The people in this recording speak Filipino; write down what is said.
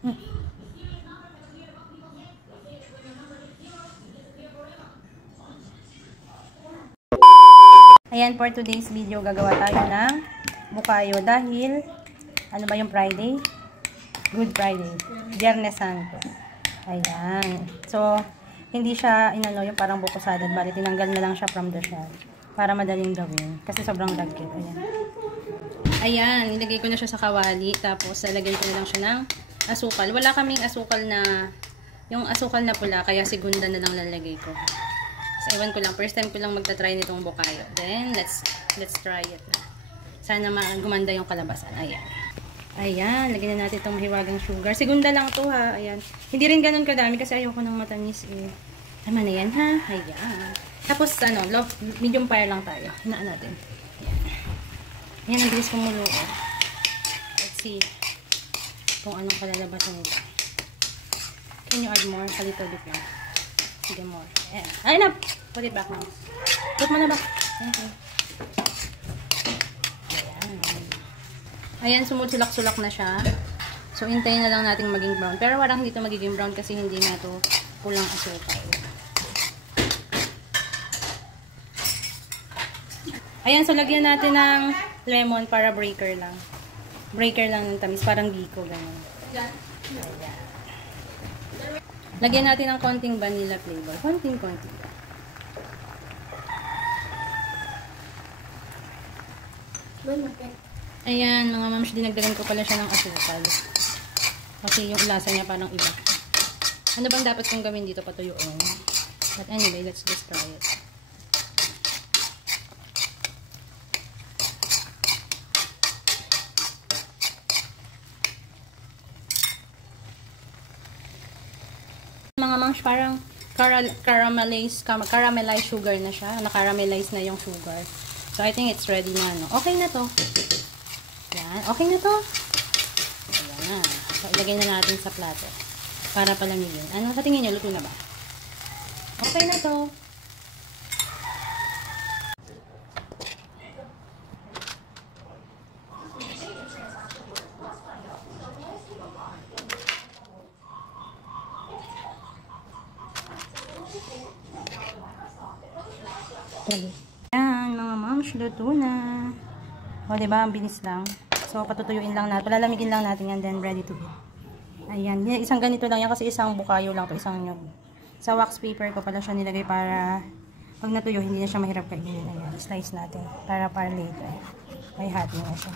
Ayan, for today's video, gagawa tayo ng bukayo dahil, ano ba yung Friday? Good Friday. Biyernes Santo. Ayan. So, hindi siya, yung parang buko salad. Bali, tinanggal na lang siya from the shell. Para madaling gawin. Kasi sobrang lagkit. Ayan. Ayan, nilagay ko na siya sa kawali. Tapos, lalagyan ko na lang siya ng asukal. Wala kaming asukal na, yung asukal na pula, kaya segunda na lang lalagay ko. So, ewan ko lang. First time ko lang magta-try nitong bukayo. Then, let's try it. Sana gumanda yung kalabasan. Ayan. Ayan. Lagyan na natin itong mahiwagang sugar. Segunda lang to ha. Ayan. Hindi rin ganun kadami kasi ayoko ng matamis eh. Tama na yan ha. Ayan. Tapos, medium fire lang tayo. Hinaan natin. Ayan. Ayan. Ang bilis kumulo. Let's see kung anong kalalabasan nito. Can you add more? A little bit lang. Sige more. Ayan. Ay na! Put it back now. Put mo na back. Okay. Ayan. Ayan, sumusulak-sulak na siya. So, hintayin na lang natin maging brown. Pero parang hindi ito magiging brown kasi hindi na ito pulang asukal. Ayan, so lagyan natin ng lemon para breaker lang. Breaker lang ng tamis. Parang biko. Ganun. Ayan. Lagyan natin ng konting vanilla flavor. Konting. Ayan, mga mams, dinagdagan ko pala siya ng asukal. Kasi yung lasa niya parang iba. Ano bang dapat kong gawin dito? Patuyuin. But anyway, let's just try it. Mga mams, parang caramelized sugar na siya. Na-caramelize na yung sugar. So, I think it's ready na, no? Okay na to. Yan. Okay na to. Ayan na. So, ilagay na natin sa plato. Para palamigin. Ano sa tingin nyo? Luto na ba? Okay na to. Ayan, mga moms, luto na. O, diba? Ang bilis lang. So, patutuyuin lang natin. Palalamigin lang natin yan, then ready to eat. Ayan. Isang ganito lang yan kasi isang bukayo lang to, isang nyog. Sa wax paper ko pala siya nilagay para pag natuyo, hindi na siya mahirap kainin. Ayan, slice natin. Para later. Ay, hati na siya.